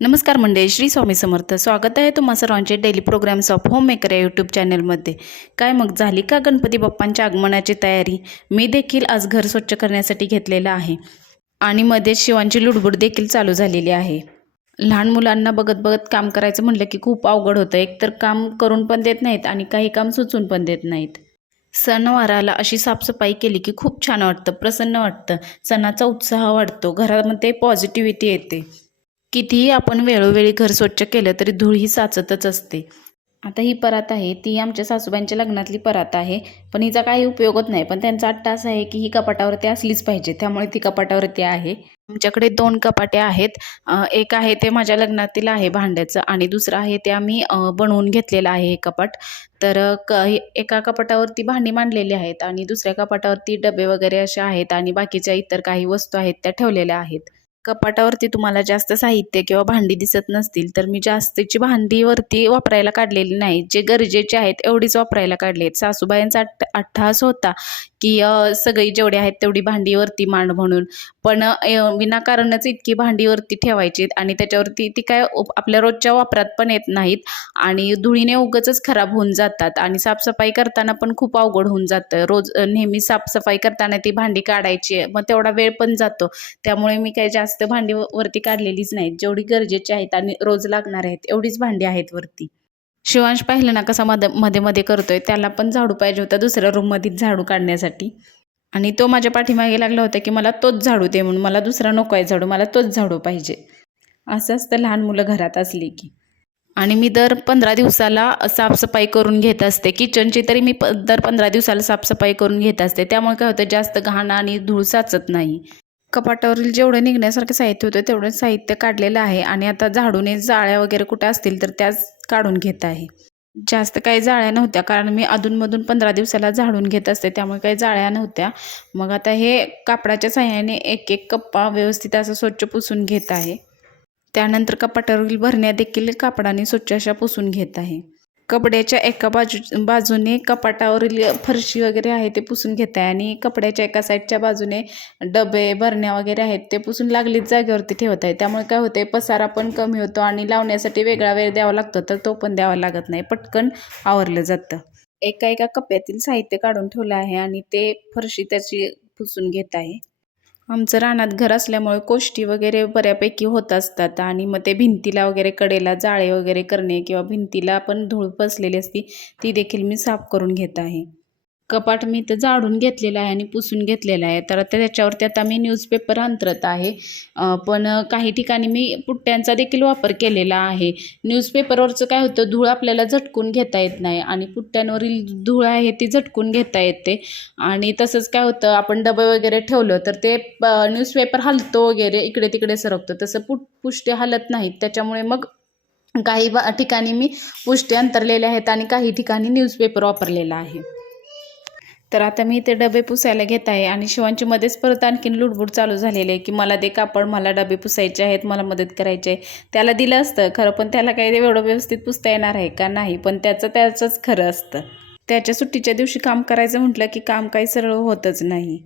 नमस्कार मंडळी श्री स्वामी समर्थ. स्वागत आहे तुम्हा सर्वांचे daily programmes of home maker या यूट्यूब चॅनलमध्ये काय मग झाली का गणपती बाप्पांच्या आगमनाची तयारी? मी देखील आज घर स्वच्छ करण्यासाठी घेतलेलं आहे. आणि मध्येच शिवांची लुडबुड देखील चालू झालेली आहे. लहान मुलांना बघत बघत काम करायचं म्हटलं की खूप अवघड होतं. एकतर काम करून पण देत नाहीत आणि काही काम सुचून पण देत नाहीत. सणवाराला अशी साफसफाई केली की खूप छान वाटतं प्रसन्न वाटतं. सणाचा उत्साह वाढतो. घरामध्ये पॉझिटिव्हिटी येते. कितीही आपण वेळोवेळी घर स्वच्छ केलं तरी धूळ ही साचतच असते. आता ही परात आहे ती आमच्या सासूबाईंच्या लग्नातली परात आहे पण हिचा काही उपयोग होत नाही पण त्यांचा अट्टा असा आहे की ही कपाटावरती असलीच पाहिजे त्यामुळे ती कपाटावरती आहे. आमच्याकडे दोन कपाटे आहेत एक आहे ते माझ्या लग्नातील आहे भांड्याचं आणि दुसरं आहे ते आम्ही बनवून घेतलेलं आहे हे कपाट. तर क हे- एका कपाटावरती भांडी मांडलेली आहेत आणि दुसऱ्या कपाटावरती डबे वगैरे असे आहेत आणि बाकीच्या इतर काही वस्तू आहेत त्या ठेवलेल्या आहेत. कपाटावरती तुम्हाला जास्त साहित्य किंवा भांडी दिसत नसतील तर मी जास्तीची भांडीवरती वापरायला काढलेली नाही. जे गरजेचे आहेत एवढीच वापरायला काढली आहेत. सासूबाईंचा अट्ट अट्टहास होता की सगळी जेवढी आहेत तेवढी भांडीवरती मांड म्हणून. पण विनाकारणच इतकी भांडीवरती ठेवायची आणि त्याच्यावरती ती काय आपल्या रोजच्या वापरात पण येत नाहीत आणि धुळीने उगच खराब होऊन जातात आणि साफसफाई करताना पण खूप अवघड होऊन जातं. रोज नेहमी साफसफाई करताना ती भांडी काढायची मग तेवढा वेळ पण जातो. त्यामुळे मी काय जास्त जास्त भांडी वरती काढलेलीच नाहीत. जेवढी गरजेची आहेत आणि रोज लागणार आहेत एवढीच भांडी आहेत वरती. शिवांश पाहिलं ना कसा मध्ये मध्ये मध्ये करतोय त्याला पण झाडू पाहिजे होता दुसऱ्या रूममध्येच झाडू काढण्यासाठी. आणि तो माझ्या पाठीमागे लागला होता की मला तोच झाडू दे म्हणून मला दुसरा नको आहे झाडू मला तोच झाडू पाहिजे. असं असतं लहान मुलं घरात असली की. आणि मी दर पंधरा दिवसाला साफसफाई करून घेत असते. किचनची तरी मी प दर पंधरा दिवसाला साफसफाई करून घेत असते. त्यामुळे काय होतं जास्त घाण आणि धूळ साचत नाही. कपाटावरील जेवढं निघण्यासारखं साहित्य होतं तेवढं साहित्य काढलेलं आहे आणि आता झाडूने जाळ्या वगैरे कुठे असतील तर त्याच काढून घेत आहे. जास्त काही जाळ्या नव्हत्या कारण मी अधूनमधून पंधरा दिवसाला झाडून घेत असते त्यामुळे काही जाळ्या नव्हत्या. मग आता हे कापडाच्या साह्याने एक एक कप्पा व्यवस्थित असं स्वच्छ पुसून घेत आहे. त्यानंतर कपाटावरील भरण्या देखील कापडाने स्वच्छ अशा पुसून घेत आहे. कपड्याच्या एका बाजू बाजूने कपाटावरील फरशी वगैरे आहे ते पुसून घेत आहे आणि कपड्याच्या एका साईडच्या बाजूने डबे भरण्या वगैरे आहेत ते पुसून लागलीच जागेवरती ठेवत आहे त्यामुळे काय होते पसारा पण कमी होतो आणि लावण्यासाठी वेगळा वेळ द्यावा लागतो तर तो पण द्यावा लागत नाही. पटकन आवरलं जातं. एका एका कप्प्यातील साहित्य काढून ठेवलं आहे आणि ते फरशी त्याची पुसून घेत आहे. आमचं रानात घर असल्यामुळे कोष्टी वगैरे बऱ्यापैकी होत असतात आणि मग ते भिंतीला वगैरे कडेला जाळे वगैरे करणे किंवा भिंतीला पण धूळ बसलेली असती ती देखील मी साफ करून घेत आहे. कपाट मी इथं जाडून घेतलेलं आहे आणि पुसून घेतलेलं आहे. तर आता त्याच्यावरती आता मी न्यूजपेपर अंतरत आहे. पण काही ठिकाणी मी पुट्ट्यांचा देखील वापर केलेला आहे. न्यूजपेपरवरचं काय होतं धूळ आपल्याला झटकून घेता येत नाही आणि पुट्ट्यांवरील धूळ आहे ती झटकून घेता येते. आणि तसंच काय होतं आपण डबे वगैरे ठेवलं तर ते प- न्यूजपेपर हलतो वगैरे इकडे तिकडे सरकतो. तसं पुट पुष्टे हलत नाहीत. त्याच्यामुळे मग काही बा ठिकाणी मी पुष्टे अंतरलेले आहेत आणि काही ठिकाणी न्यूजपेपर वापरलेला आहे. तर आता मी ते डबे पुसायला घेत आहे आणि शिवांची मध्येच परत आणखीन लुडबुड चालू झालेली आहे की मला दे कापड मला डबे पुसायचे आहेत मला मदत करायची आहे. त्याला दिलं असतं खरं पण त्याला काही एवढं व्यवस्थित पुसता येणार आहे का नाही पण त्याचं त्याचंच खरं असतं. त्याच्या सुट्टीच्या दिवशी काम करायचं म्हटलं की काम काही सरळ होतच नाही.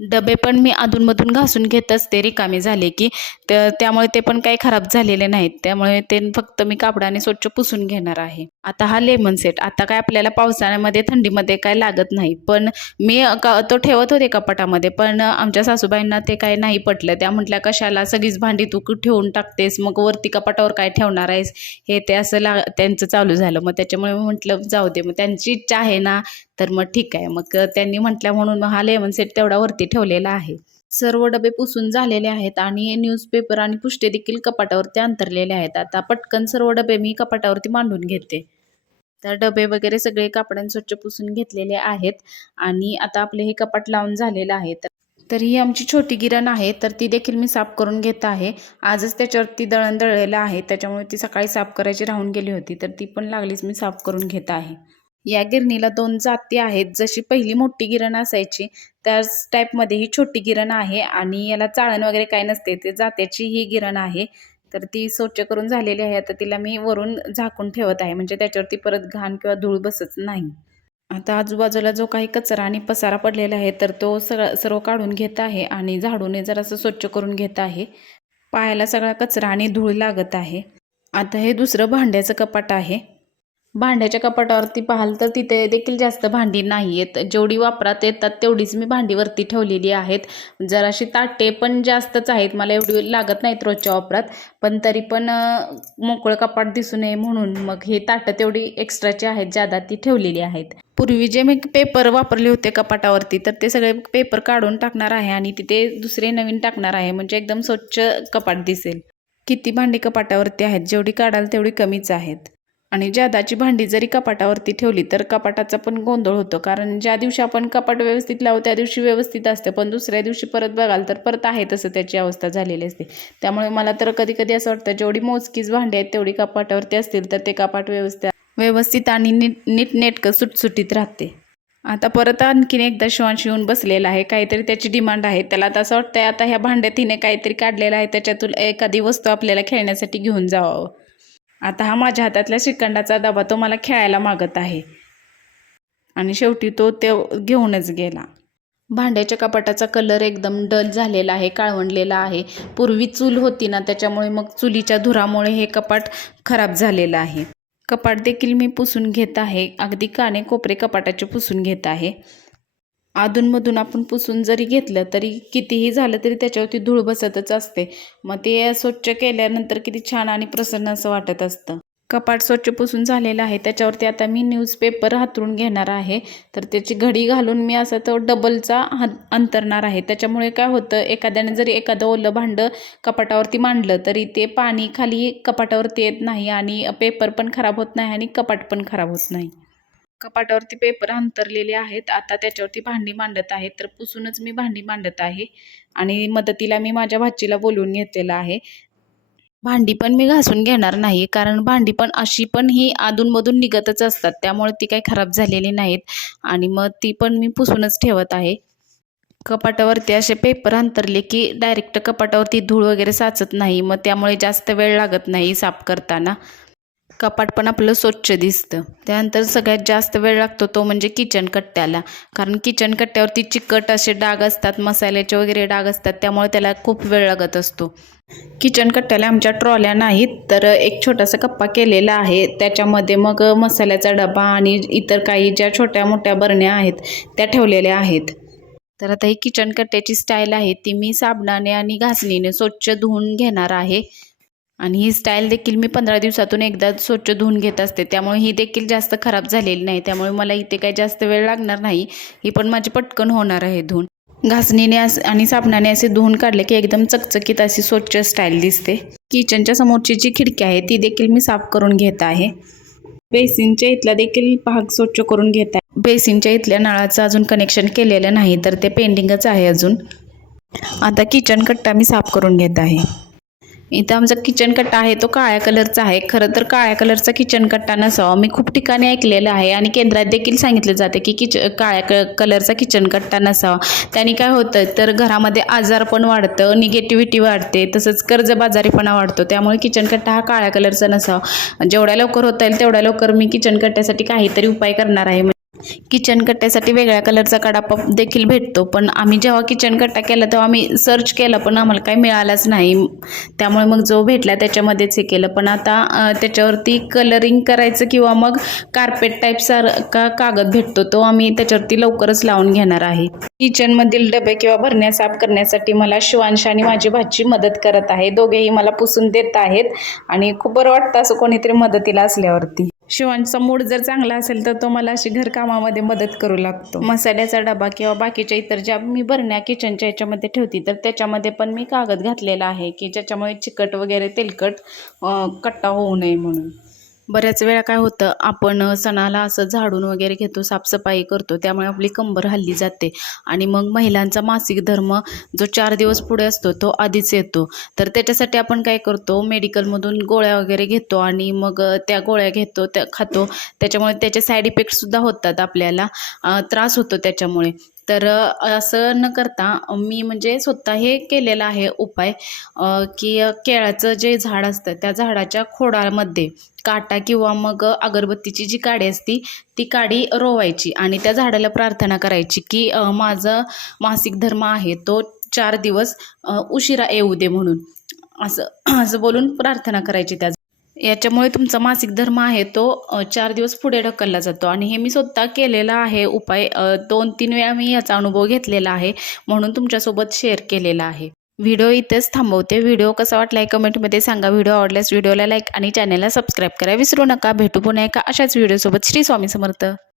डबे पण मी अधूनमधून घासून घेत असते रिकामे झाले की. तर त्यामुळे ते पण काही खराब झालेले नाहीत त्यामुळे ते फक्त मी कापडाने स्वच्छ पुसून घेणार आहे. आता हा लेमन सेट. आता काय आपल्याला पावसाळ्यामध्ये थंडीमध्ये काय लागत नाही. पण मी का तो ठेवत होते कपाटामध्ये पण आमच्या सासूबाईंना ते काय नाही पटलं. त्या म्हटल्या कशाला सगळीच भांडी तू ठेवून टाकतेस? मग वरती कपाटावर काय ठेवणार आहेस? हे ते असं ला त्यांचं चालू झालं. मग त्याच्यामुळे म्हटलं जाऊ दे मग त्यांची इच्छा आहे ना तर मग ठीक आहे. मग त्यांनी म्हटल्या म्हणून मग हा लेमन सेट तेवढा वरती ठेवलेला आहे. सर्व डबे पुसून झालेले आहेत आणि न्यूजपेपर आणि पुष्टे देखील कपाटावरती अंतरलेले आहेत. आता पटकन सर्व डबे मी कपाटावरती मांडून घेते. तर डबे वगैरे सगळे कापडाने स्वच्छ पुसून घेतलेले आहेत आणि आता आपले हे कपाट लावून झालेलं आहे. तर तर ही आमची छोटी गिरण आहे तर ती देखील मी साफ करून घेत आहे. आजच त्याच्यावरती दळण दळलेलं आहे त्याच्यामुळे ती सकाळी साफ करायची राहून गेली होती तर ती पण लागलीच मी साफ करून घेत आहे. या गिरणीला दोन जाती आहेत जशी पहिली मोठी गिरण असायची त्याच टाईपमध्ये ही छोटी गिरण आहे आणि याला चाळण वगैरे काय नसते ते जात्याची ही गिरण आहे. तर ती स्वच्छ करून झालेली आहे. आता तिला मी वरून झाकून ठेवत आहे. म्हणजे त्याच्यावरती परत घाण किंवा धूळ बसत नाही. आता आजूबाजूला जो काही कचरा आणि पसारा पडलेला आहे तर तो सगळा सर्व काढून घेत आहे आणि झाडूने जरासं स्वच्छ करून घेत आहे. पायाला सगळा कचरा आणि धूळ लागत आहे. आता हे दुसरं भांड्याचं कपाट आहे. भांड्याच्या कपाटावरती पाहाल तर तिथे देखील जास्त भांडी नाही आहेत जेवढी वापरात येतात तेवढीच मी भांडीवरती ठेवलेली आहेत. जराशी ताटे पण जास्तच आहेत. मला एवढी लागत नाहीत रोजच्या वापरात. पण तरी पण मोकळं कपाट दिसू नये म्हणून मग हे ताटं तेवढी एक्स्ट्राची आहेत. ज्यादा ती ठेवलेली आहेत. पूर्वी जे मी पेपर वापरले होते कपाटावरती तर ते सगळे पेपर काढून टाकणार आहे आणि तिथे दुसरे नवीन टाकणार आहे. म्हणजे एकदम स्वच्छ कपाट दिसेल. किती भांडी कपाटावरती आहेत? जेवढी काढाल तेवढी कमीच आहेत. आणि जादाची भांडी जरी कपाटावरती ठेवली तर कपाटाचा पण गोंधळ होतो. कारण ज्या दिवशी आपण कपाट व्यवस्थित लावू त्या दिवशी व्यवस्थित असतं. पण दुसऱ्या दिवशी परत बघाल तर परत आहे तसं त्याची अवस्था झालेली असते. त्यामुळे मला तर कधी कधी असं वाटतं जेवढी मोजकीच भांडी आहेत तेवढी कपाटावरती असतील तर ते कपाट व्यवस्थित व्यवस्थित आणि नीट नीटनेटकं सुटसुटीत राहते. आता परत आणखीन एकदा शिवांश येऊन बसलेला आहे. काहीतरी त्याची डिमांड आहे. त्याला आता असं वाटतंय आता ह्या भांड्यात हिने काहीतरी काढलेलं आहे. त्याच्यातून एखादी वस्तू आपल्याला खेळण्यासाठी घेऊन जावं. आता हा माझ्या हातातल्या श्रीखंडाचा डबा तो मला खेळायला मागत आहे. आणि शेवटी तो ते घेऊनच गेला. भांड्याच्या कपाटाचा कलर एकदम डल झालेला आहे काळवंडलेला आहे. पूर्वी चूल होती ना त्याच्यामुळे मग चुलीच्या धुरामुळे हे कपाट खराब झालेलं आहे. कपाट देखील मी पुसून घेत आहे. अगदी काने कोपरे कपाटाचे पुसून घेत आहे. अधूनमधून आपण पुसून जरी घेतलं तरी कितीही झालं तरी त्याच्यावरती धूळ बसतच असते. मग ते स्वच्छ केल्यानंतर किती छान आणि प्रसन्न असं वाटत असतं. कपाट स्वच्छ पुसून झालेलं आहे. त्याच्यावरती आता मी न्यूजपेपर हातरून घेणार आहे. तर त्याची घडी घालून मी असं तो डबलचा हात अंतरणार आहे. त्याच्यामुळे काय होतं एखाद्याने जरी एखादं ओलं भांडं कपाटावरती मांडलं तरी ते पाणी खाली कपाटावरती येत नाही आणि पेपर पण खराब होत नाही आणि कपाट पण खराब होत नाही. कपाटावरती पेपर अंतरलेले आहेत. आता त्याच्यावरती भांडी मांडत आहे. तर पुसूनच मी भांडी मांडत आहे. आणि मदतीला मी माझ्या भाचीला बोलवून घेतलेलं आहे. भांडी पण मी घासून घेणार नाही. कारण भांडी पण अशी पण ही अधूनमधून निघतच असतात. त्यामुळे ती काही खराब झालेली नाहीत. आणि मग ती पण मी पुसूनच ठेवत आहे. कपाटावरती असे पेपर अंतरले की डायरेक्ट कपाटावरती धूळ वगैरे साचत नाही. मग त्यामुळे जास्त वेळ लागत नाही साफ करताना. कपाट पण आपलं स्वच्छ दिसतं. त्यानंतर सगळ्यात जास्त वेळ लागतो तो म्हणजे किचन कट्ट्याला. कारण किचन कट्ट्यावरती चिकट असे डाग असतात मसाल्याचे वगैरे डाग असतात त्यामुळे त्याला खूप वेळ लागत असतो. किचन कट्ट्याला आमच्या ट्रॉल्या नाहीत तर एक छोटासा कप्पा केलेला आहे. त्याच्यामध्ये मग मसाल्याचा डबा आणि इतर काही ज्या छोट्या मोठ्या बरण्या आहेत त्या ठेवलेल्या आहेत. तर आता ही किचन कट्ट्याची स्टाईल आहे. ती मी साबणाने आणि घासणीने स्वच्छ धुवून घेणार आहे. आणि ही स्टाईल देखील मी पंधरा दिवसातून एकदा स्वच्छ धुवून घेत असते. त्यामुळे ही देखील जास्त खराब झालेली नाही. त्यामुळे मला इथे काही जास्त वेळ लागणार नाही. ही पण माझी पटकन होणार आहे धुवून. घासणीने अस आणि साबणाने असे धुवून काढले की एकदम चकचकीत अशी स्वच्छ स्टाईल दिसते. किचनच्या समोरची जी खिडकी आहे ती देखील मी साफ करून घेत आहे. बेसिनच्या इथला देखील भाग स्वच्छ करून घेत आहे. बेसिनच्या इथल्या नळाचं अजून कनेक्शन केलेलं नाही तर ते पेंडिंगच आहे अजून. आता किचन कट्टा मी साफ करून घेत आहे. इथं आमचा किचन कट्टा आहे तो काळ्या कलरचा आहे. खरं तर काळ्या कलरचा किचन कट्टा नसावा. मी खूप ठिकाणी ऐकलेलं आहे आणि केंद्रात देखील सांगितलं जाते की किच काळ्या क कलरचा किचन कट्टा नसावा. त्याने काय होतं तर घरामध्ये आजार पण वाढतं निगेटिव्हिटी वाढते तसंच कर्जबाजारीपणा वाढतो. त्यामुळे किचन कट्टा हा काळ्या कलरचा नसावा. जेवढ्या लवकर होता येईल तेवढ्या लवकर मी किचन कट्ट्यासाठी काहीतरी उपाय करणार आहे. किचन कट्ट्यासाठी वेगळ्या कलरचा कडापा देखील भेटतो. पण आम्ही जेव्हा किचन कट्टा केला तेव्हा आम्ही सर्च केलं पण आम्हाला काही मिळालाच नाही. त्यामुळे मग जो भेटला त्याच्यामध्येच हे केलं. पण आता त्याच्यावरती कलरिंग करायचं किंवा मग कार्पेट टाईपसारखा कागद भेटतो तो आम्ही त्याच्यावरती लवकरच लावून घेणार आहे. किचनमधील डबे किंवा भरण्या साफ करण्यासाठी मला शिवांश आणि माझी भाची मदत करत आहे. दोघेही मला पुसून देत आहेत आणि खूप बरं वाटतं असं कोणीतरी मदतीला असल्यावरती. शिवांचा मूड जर चांगला असेल तर तो मला अशी घरकामामध्ये मदत करू लागतो. मसाल्याचा डबा किंवा बाकीच्या इतर ज्या मी बरण्या किचनच्या याच्यामध्ये ठेवते तर त्याच्यामध्ये पण मी कागद घातलेला आहे की ज्याच्यामुळे चिकट वगैरे तेलकट कट्टा होऊ नये म्हणून. बऱ्याच वेळा काय होतं आपण सणाला असं झाडून वगैरे घेतो साफसफाई करतो त्यामुळे आपली कंबर हल्ली जाते. आणि मग महिलांचा मासिक धर्म जो चार दिवस पुढे असतो तो आधीच येतो. तर त्याच्यासाठी आपण काय करतो मेडिकलमधून गोळ्या वगैरे घेतो आणि मग त्या गोळ्या घेतो त्या खातो. त्याच्यामुळे त्याचे साईड इफेक्टसुद्धा होतात आपल्याला. त्रास होतो त्याच्यामुळे. तर असं न करता मी म्हणजे स्वतः हे केलेलं आहे उपाय की केळाचं जे झाड असतं त्या झाडाच्या खोडामध्ये काटा किंवा मग अगरबत्तीची जी काडी असती ती काडी रोवायची आणि त्या झाडाला प्रार्थना करायची की माझं मासिक धर्म आहे तो चार दिवस उशिरा येऊ दे म्हणून. असं असं बोलून प्रार्थना करायची त्या याच्यामुळे तुमचा मासिक धर्म आहे तो चार दिवस पुढे ढकलला जातो. आणि हे मी स्वतः केलेला आहे उपाय दोन तीन वेळा मी याचा अनुभव घेतलेला आहे म्हणून तुमच्यासोबत शेअर केलेला आहे. व्हिडिओ इथेच थांबवते. व्हिडिओ कसा वाटला आहे कमेंटमध्ये सांगा. व्हिडिओ आवडल्यास व्हिडिओला लाईक आणि चॅनलला सबस्क्राईब करा. विसरू नका. भेटू पुन्हा एका अशाच व्हिडिओसोबत श्री स्वामी समर्थ.